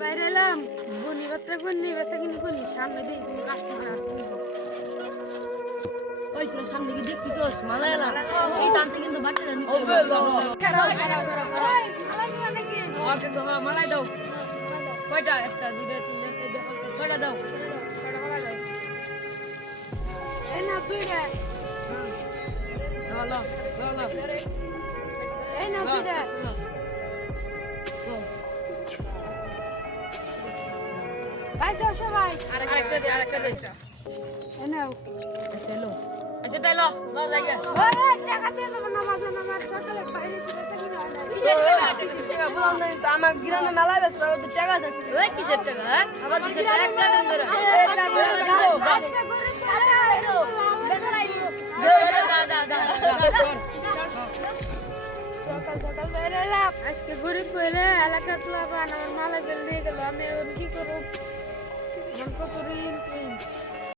বাইরে এলাম বনি বাত্রা করনি বেসা কিনি করি সামনে দেখি কোনো কাস্টমার আসছে ওই তোর সামনে কি দেখছিস মালায়ালা এই চান্সে কিন্তু বাড়তে জানি ওকে বাবা মালাই দাও কয়টা একটা দুইটা তিনটা চারটা পাঁচটা ছয়টা দাও ছয়টা মালাই দাও এই না দুইটা লো এই না দুইটা ভাই যাও সবাই আরেকটা দে এই নাও সেলো আচ্ছা তাই লো লো জায়গা ওই টাকা দিয়ে দেবো না মাঝে নামাজ সকালে বাইরে বেসা কিনি হয় না আমার গ্রামে মেলা বেচা তো টাকা দেখতে ওই কিসের টাকা হ্যাঁ আবার কিসের একটা দেন ধরে আজকে গরিব ছেলে সকাল সকাল বাইরে এলাম আজকে গরিব বলে এলাকার প্লাবান আমার মালা গেল নিয়ে গেল আমি এখন কি করব মন কত ঋণ